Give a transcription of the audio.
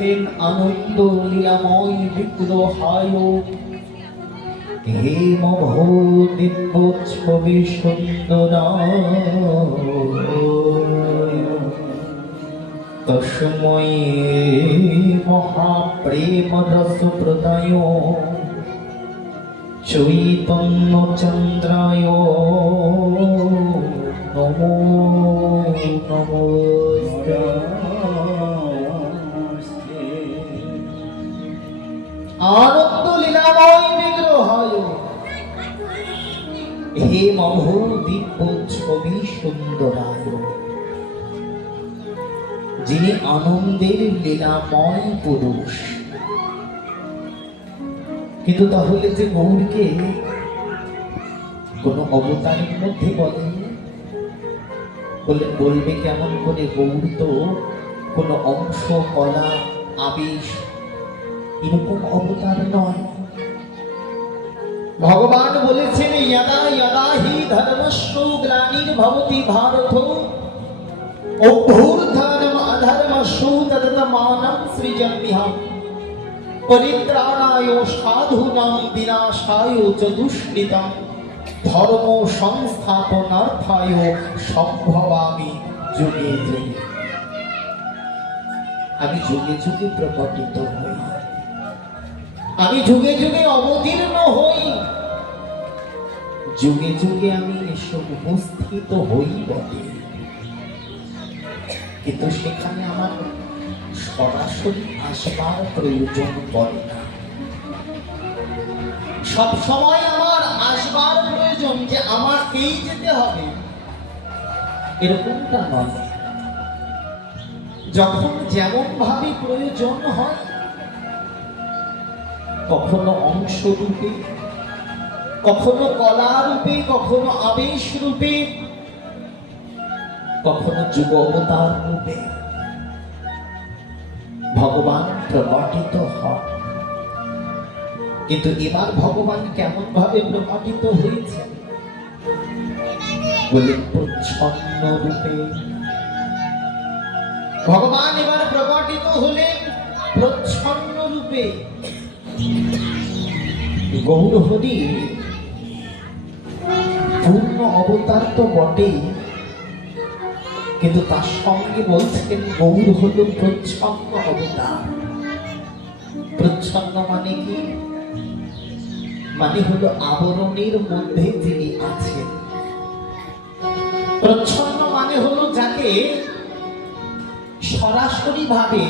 বলেছেন আনন্দ লীলাময় বিগ্রহায় হেম ভো দিব্য ছবি সুন্দরায় তস্মৈ মহাপ্রেম রস প্রদায় চৈতন্য চন্দ্রায় নমো নমস্তে। আনন্দ লীলাময় বিগ্রহায় হে মহো দিব্য ছবি সুন্দরায়, যিনি আনন্দের লীলাময় পুরুষ। কিন্তু তাহলে যে গৌরকে কোন অবতারের মধ্যে বলবে কেমন করে? গৌর তো কোন অংশ, কলা, আবেশ এরকম অবতার নয়। ভগবান বলেছেন যদা যদা হি ধর্মস্য গ্লানির্ভবতি ভারত অভ্যুত্থানম অধর্মস্য তদাত্মানং সৃজাম্যহম পরিত্রাণায় সাধূনাং বিনাশায় চ দুষ্কৃতং ধর্ম সংস্থাপনার্থায় সম্ভবামি যুগে যুগে। আমি যুগে যুগে প্রকটিত হই, আমি যুগে যুগে অবতীর্ণ হই, যুগে যুগে আমি এসে উপস্থিত হই বটে, কিন্তু সেখানে আমার সরাসরি আসবার প্রয়োজন পড়ে না। সব সময় আমার আসবার প্রয়োজন যে আমাকেই যেতে হবে এরকমটা নয়। যখন যেমন ভাবে প্রয়োজন হয়, কখনো অংশ রূপে, কখনো কলা রূপে, কখনো আবেশ রূপে, কখনো যুগ অবতার রূপে ভগবান প্রকটিত হন। কিন্তু এবার ভগবান কেমন ভাবে প্রকটিত হয়েছে বলে প্রচ্ছন্ন রূপে। ভগবান এবার প্রকটিত হলেন প্রচ্ছন্ন রূপে। গৌর হরি পূর্ণ অবতার তো বটেই, কিন্তু তার সঙ্গে বলছেন গৌর হল প্রচ্ছন্ন অবতার। প্রচ্ছন্ন মানে কি? মানে হলো আবরণের মধ্যে যিনি আছেন। প্রচ্ছন্ন মানে হলো যাকে সরাসরি ভাবে